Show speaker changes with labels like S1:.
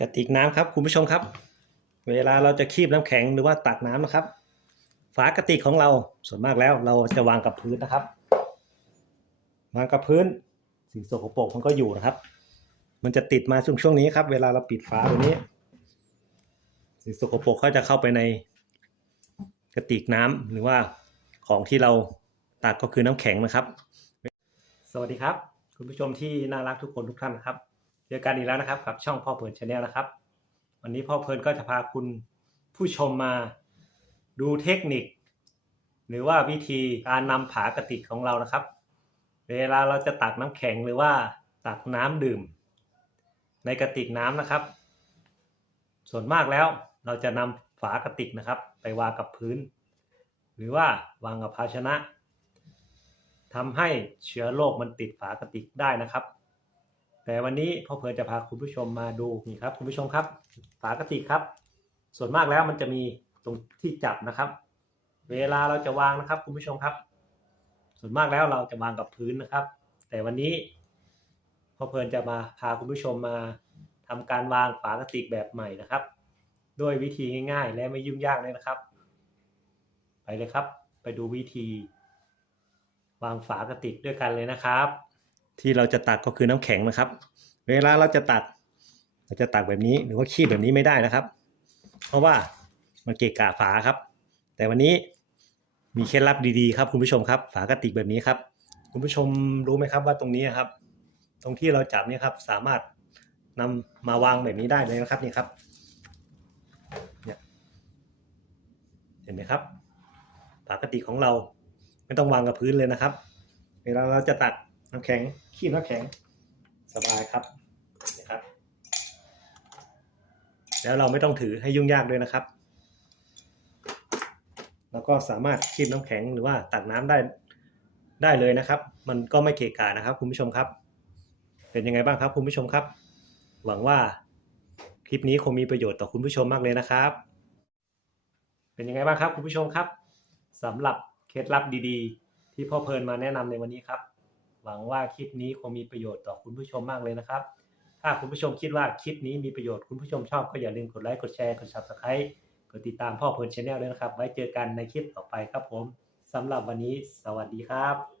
S1: กระติกน้ำครับคุณผู้ชมครับ เวลาเราจะคีบน้ำแข็งหรือว่าตักน้ำนะครับ ฝากระติกของเราส่วนมากแล้วเราจะวางกับพื้นนะครับ วางกับพื้นสิ่งสกปรกมันก็อยู่นะครับ มันจะติดมาช่วงช่วงนี้ครับ เวลาเราปิดฝาแบบนี้ สิ่งสกปรกก็จะเข้าไปในกระติกน้ำหรือว่าของที่เราตักก็คือน้ำแข็งนะครับ สวัสดีครับ คุณผู้ชมที่น่ารักทุกคนทุกท่านครับ เจอกันอีกแล้วนะครับกับช่องพ่อเพลินชาแนลนะครับ วันนี้พ่อเพลินก็จะพาคุณผู้ชมมาดูเทคนิค หรือว่าวิธีการนำผากระติกของเรานะครับ เวลาเราจะตักน้ำแข็งหรือว่าตักน้ำดื่ม ในกระติกน้ำนะครับ ส่วนมากแล้วเราจะนำฝากระติกนะครับ ไปวางกับพื้น หรือว่าวางกับภาชนะทำให้เชื้อโรคมันติดฝากระติกได้นะครับ แต่วันนี้พ่อเพลินจะพาคุณผู้ชมมาดูนี่ครับคุณผู้ชมครับ ฝากระติกครับ ส่วนมากแล้วมันจะมีตรงที่จับนะครับ เวลาเราจะวางนะครับคุณผู้ชมครับ ส่วนมากแล้วเราจะวางกับพื้นนะครับ แต่วันนี้พ่อเพลินจะมาพาคุณผู้ชมมาทำการวางฝากระติกแบบใหม่นะครับด้วยวิธีง่าย ๆ และไม่ยุ่งยากเลยนะครับ ไปเลยครับ ไปดูวิธี วางฝากระติกด้วยกันเลยนะครับ ที่เราจะตักก็คือน้ำแข็งนะครับ เวลาเราจะตักเราจะตักแบบนี้หรือว่าคีบแบบนี้ไม่ได้นะครับ เพราะว่ามันเกะกะฝาครับ แต่วันนี้มีเคล็ดลับดีๆครับ คุณผู้ชมครับ ฝากระติกแบบนี้ครับ คุณผู้ชมรู้ไหมครับว่าตรงนี้ครับ ตรงที่เราจับเนี่ยครับ สามารถนำมาวางแบบนี้ได้เลยนะครับนี่ครับเนี่ยเห็นไหมครับฝากระติกของเราไม่ต้องวางกับพื้นเลยนะครับ เวลาเราจะตัก น้ำแข็งคีบน้ำแข็ง สบายครับนะครับ แล้วเราไม่ต้องถือให้ยุ่งยากด้วยนะครับ แล้วก็สามารถคีบน้ำแข็งหรือว่าตักน้ำได้ได้เลยนะครับ มันก็ไม่เกะกะนะครับ คุณผู้ชมครับ เป็นยังไงบ้างครับ คุณผู้ชมครับ หวังว่าคลิปนี้คงมีประโยชน์ต่อคุณผู้ชมมากเลยนะครับ เป็นยังไงบ้างครับ คุณผู้ชมครับสำหรับเคล็ดลับดีๆ ที่พ่อเพลินมาแนะนำในวันนี้ครับ หวังว่าคลิปนี้คงมีประโยชน์ต่อคุณผู้ชมมากเลยนะครับ ถ้าคุณผู้ชมคิดว่าคลิปนี้มีประโยชน์คุณผู้ชมชอบก็อย่าลืมกดไลค์กดแชร์กด subscribe กดติดตามพ่อเพลินชาแนลด้วยนะครับ ไว้เจอกันในคลิปต่อไปครับผมสำหรับวันนี้ สวัสดีครับ